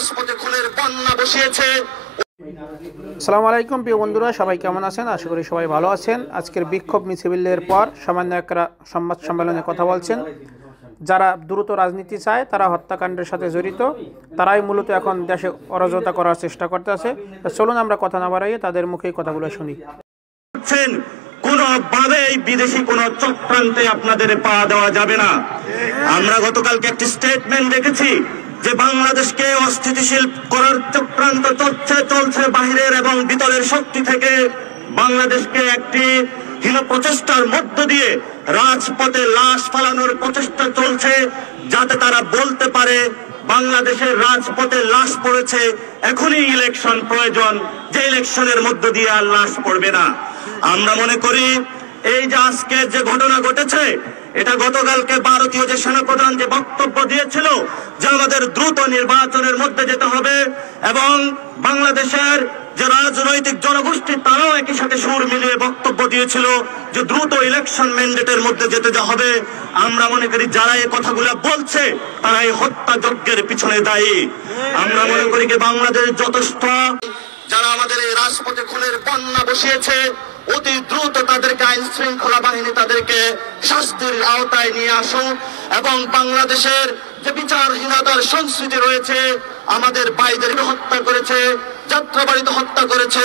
রাজপথে খুনের বন্যা বসিয়েছে। আসসালামু আলাইকুম প্রিয় বন্ধুরা, সবাই কেমন আছেন? আশা করি সবাই ভালো আছেন। আজকের বিক্ষোভ মিছিলের পর সামান্য একটা সংবাদ সম্মেলনে কথা বলছেন। যারা দ্রুত রাজনীতি চায়, তারা হত্যাকাণ্ডের সাথে জড়িত, তারাই মূলত এখন দেশে অরাজকতা করার চেষ্টা করতেছে। চলুন আমরা কথা না বাড়াইয়ে তাদের মুখেই কথাগুলো শুনি। কোনোভাবেই বিদেশি কোনো চক্রান্তে আপনাদের পা দেওয়া যাবে না। আমরা গতকালকে একটি স্টেটমেন্ট দেখেছি যে বাংলাদেশকে অস্থিতিশীল করার চক্রান্ত চলছে বাহিরের এবং ভিতরের শক্তি থেকে। বাংলাদেশকে একটি হীন প্রচেষ্টার মধ্য দিয়ে রাজপথে লাশ ফালানোর প্রচেষ্টা চলছে, যাতে তারা বলতে পারে বাংলাদেশের রাজপথে লাশ পড়েছে, এখনই ইলেকশন প্রয়োজন, যে ইলেকশনের মধ্য দিয়ে আর লাশ পড়বে না। আমরা মনে করি এই যে আজকের যে ঘটনা ঘটেছে, এটা গতকালকে ভারতীয় যে সেনাপ্রধান যে বক্তব্য দিয়েছিল যে আমাদের দ্রুত নির্বাচনের মধ্যে যেতে হবে এবং বাংলাদেশের যে রাজনৈতিক জনগোষ্ঠী তারাও একই সাথে সুর মিলিয়ে বক্তব্য দিয়েছিল যে দ্রুত ইলেকশন ম্যান্ডেটের মধ্যে যেতে হবে। আমরা মনে করি যারা এই কথাগুলো বলছে তারা এই হত্যাযজ্ঞের পিছনে দায়ী। আমরা মনে করি যে বাংলাদেশ যথেষ্ট, যারা আমাদের এই রাজপথে খুনের বন্যা বসিয়েছে, অতি দ্রুত তাদেরকে আইন শৃঙ্খলা বাহিনী তাদেরকে শাস্তির আওতায় নিয়ে আসুন এবং বাংলাদেশের যে বিচারহীনতার সংস্কৃতি রয়েছে, আমাদের ভাইদেরকে হত্যা করেছে, যাত্রাবাড়িতে হত্যা করেছে,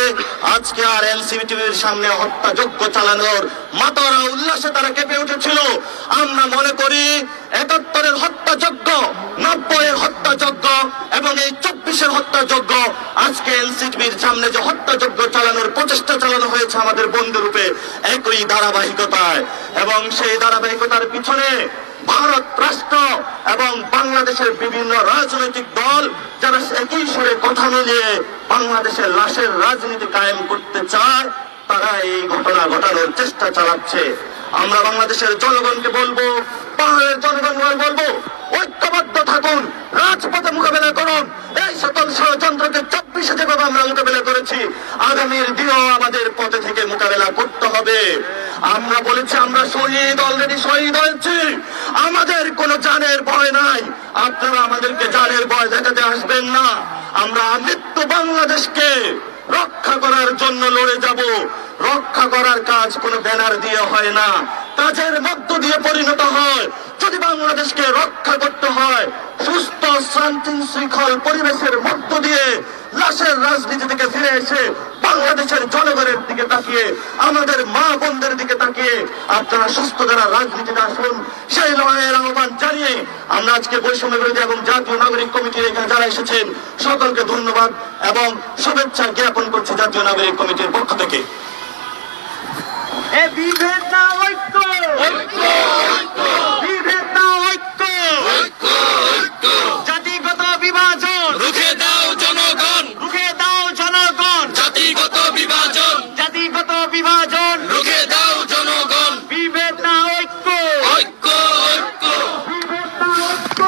আজকে আর এনসিবিটিভির সামনে হত্যাযজ্ঞ চালানোর মাতারা উল্লাসে তারা কেঁপে উঠেছিল। আমরা মনে করি ৭১-এর হত্যাযজ্ঞ, ৯০-এর হত্যাযজ্ঞ এবং এই ২৪-এর হত্যাযজ্ঞ, আজকে এনসিবিটিভির সামনে যে হত্যাযজ্ঞ চালানোর প্রচেষ্টা চালানো হয়েছে আমাদের বন্ধুরূপে, একই ধারাবাহিকতায়। এবং সেই ধারাবাহিকতার পিছনে ভারত রাষ্ট্র এবং বাংলাদেশের বিভিন্ন রাজনৈতিক দল যারা একই সুরে কথা মিলিয়ে বাংলাদেশের লাশের রাজনীতি কায়েম করতে চায়, তারা এই ঘটনা ঘটানোর চেষ্টা চালাচ্ছে। আমরা বাংলাদেশের জনগণকে বলবো, পাহাড়ের জনগণকে বলবো, ঐক্যবদ্ধ থাকুন, রাজপথে মোকাবেলা করুন। এই সকল ষড়যন্ত্রকে ২৪-এ যেভাবে আমরা মোকাবেলা করেছি, আগামীর দিনেও আমাদের পথে থেকে মোকাবেলা করতে হবে। আমরা বলেছি আমরা শহীদ, অলরেডি শহীদ হয়েছি, আমাদের কোনো জানের ভয় নাই। আপনারা আমাদেরকে জানের ভয় দেখাতে আসবেন না। আমরা মৃত্যু বাংলাদেশকে রক্ষা করার জন্য লড়ে যাব। রক্ষা করার কাজ কোনো ব্যানার দিয়ে হয় না, কাজের মধ্য দিয়ে পরিণত হয়। যদি বাংলাদেশকে রক্ষা করতে হয় সুস্থ শান্তি শৃঙ্খল পরিবেশের মধ্য দিয়ে, লাশের রাজনীতি থেকে ফিরে এসে বাংলাদেশের জনগণের দিকে তাকিয়ে, আমাদের মা বোনদের দিকে তাকিয়ে আপনারা সুস্থ দ্বারা রাজনীতিতে আসুন। সেই লড়াইয়ের আহ্বান জানিয়ে আমরা আজকে বৈষম্য বিরোধী এবং জাতীয় নাগরিক কমিটির এখানে যারা এসেছেন সকলকে ধন্যবাদ এবং শুভেচ্ছা জ্ঞাপন করছি জাতীয় নাগরিক কমিটির পক্ষ থেকে। বিভেদ না ঐক্য, বিভেদ না ঐক্য, জাতিগত বিভাজন রুখে দাও জনগণ, রুখে দাও জনগণ, জাতিগত বিভাজন, জাতিগত বিভাজন রুখে দাও জনগণ, বিভেদ না ঐক্য, ঐক্য ঐক্য, বিভেদ না ঐক্য,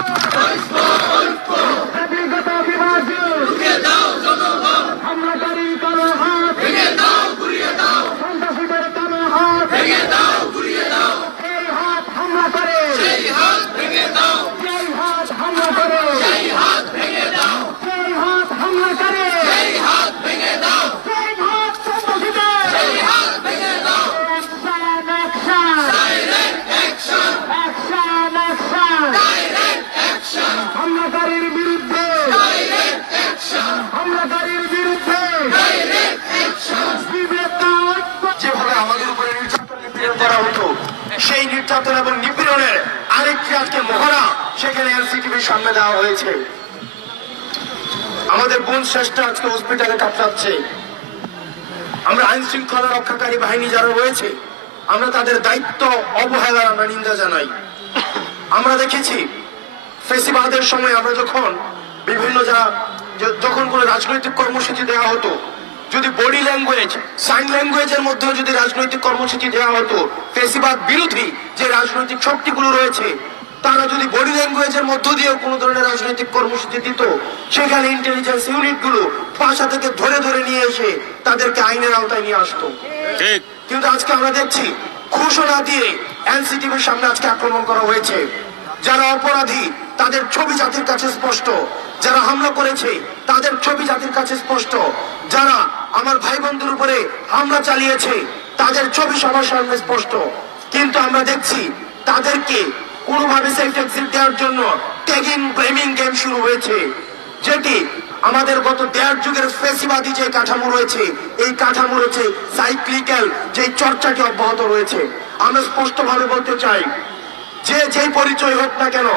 জাতিগত বিভাজন রুখে দাও জনগণ, হামলাকারী কারো হাত ভেঙে দাও ঘুরিয়ে দাও, সন্ত্রাসীদের কারো হাত ভেঙে দাও ঘুরিয়ে দাও, এই হাত হামলা করে, সেই হাত ভেঙে দাও, সেই হাত হামলা করে, সেই হাত ভেঙে দাও, সেই হাত হামলা করে, সেই হাত ভেঙে দাও, সেই হাত সন্ত্রাসীদের, সেই হাত ভেঙে দাও। Action, action, Direct action, action, action, direct action, হামলাকারীর বিরুদ্ধে, direct action, হামলাকারীর বিরুদ্ধে, direct action, বিভেদ না ঐক্য। যেভাবে আমাদের উপরে নির্যাতন নিপীড়ন করা হতো, সেই নির্যাতন এবং নিপীড়নের আরেকটি আজকে মহড়া সেখানে এনসিটিভির সামনে দেওয়া হয়েছে। আমাদের বোন শ্রেষ্ঠ আজকে হসপিটালে কাটাচ্ছে। আমরা আইন শৃঙ্খলা রক্ষাকারী বাহিনী যারা রয়েছে, আমরা তাদের দায়িত্ব অবহেলার আমরা নিন্দা জানাই। আমরা দেখেছি ফেসিবাদের সময় আমরা যখন বিভিন্ন যখন কোনো রাজনৈতিক কর্মসূচি দেওয়া হতো, যদি বডি ল্যাঙ্গুয়েজ, সাইন ল্যাঙ্গুয়েজের মধ্যেও যদি রাজনৈতিক কর্মসূচি দেওয়া হতো, ফেসিবাদ বিরোধী যে রাজনৈতিক শক্তিগুলো রয়েছে তারা যদি বডি ল্যাঙ্গুয়েজের মধ্য দিয়েও কোনো ধরনের রাজনৈতিক কর্মসূচি দিত, সেখানে ইন্টেলিজেন্স ইউনিটগুলো বাসা থেকে ধরে ধরে নিয়ে এসে তাদেরকে আইনের আওতায় নিয়ে আসতো। কিন্তু আজকে আমরা দেখছি ঘোষণা দিয়ে এনসিটিভির সামনে আজকে আক্রমণ করা হয়েছে। যারা অপরাধী তাদের ছবি জাতির কাছে স্পষ্ট, যারা হামলা করেছে তাদের ছবি জাতির কাছে স্পষ্ট। যারা আমার ভাই বন্ধুর উপরে হামলা চালিয়েছে তাদের ছবি সবার সামনে স্পষ্ট। কিন্তু আমরা দেখছি তাদেরকে কোনোভাবে সেফ এক্সিট দেওয়ার জন্য ট্যাগিং ব্লেমিং গেম শুরু হয়েছে, যেটি আমাদের গত দেড় যুগের ফেসিবাদী যে কাঠামো রয়েছে এই কাঠামো রয়েছে সাইক্লিক্যাল যে চর্চাটি অব্যাহত রয়েছে। আমরা স্পষ্টভাবে বলতে চাই যে যেই পরিচয় হোক না কেন,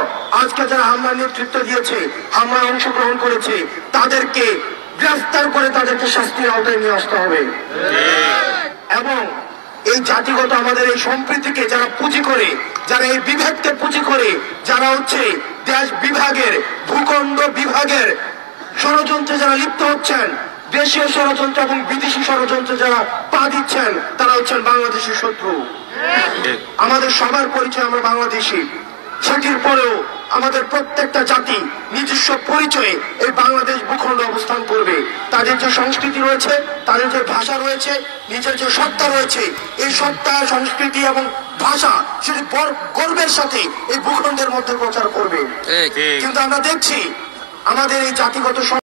আজকে যারা হামলার নেতৃত্ব দিয়েছে, হামলায় অংশগ্রহণ করেছে, তাদেরকে গ্রেফতার করে তাদেরকে শাস্তির আওতায় নিয়ে আসতে হবে। এবং এই জাতিগত আমাদের এই সম্প্রীতিকে যারা পুঁজি করে, যারা এই বিভেদকে পুঁজি করে, যারা হচ্ছে দেশ বিভাগের ভূখণ্ড বিভাগের ষড়যন্ত্রে যারা লিপ্ত হচ্ছেন, দেশীয় ষড়যন্ত্র এবং বিদেশি ষড়যন্ত্রে যারা পা দিচ্ছেন, তারা হচ্ছেন বাংলাদেশের শত্রু। আমাদের সবার পরিচয় আমরা বাংলাদেশী, সেটির পরেও আমাদের প্রত্যেকটা জাতি নিজস্ব পরিচয়ে এই বাংলাদেশ ভূখণ্ড অবস্থান করবে। তাদের যে সংস্কৃতি রয়েছে, তাদের যে ভাষা রয়েছে, নিজের যে সত্তা রয়েছে, এই সত্তা, সংস্কৃতি এবং ভাষা সেটি গর্বের সাথে এই ভূখণ্ডের মধ্যে প্রচার করবে। কিন্তু আমরা দেখছি আমাদের এই জাতিগত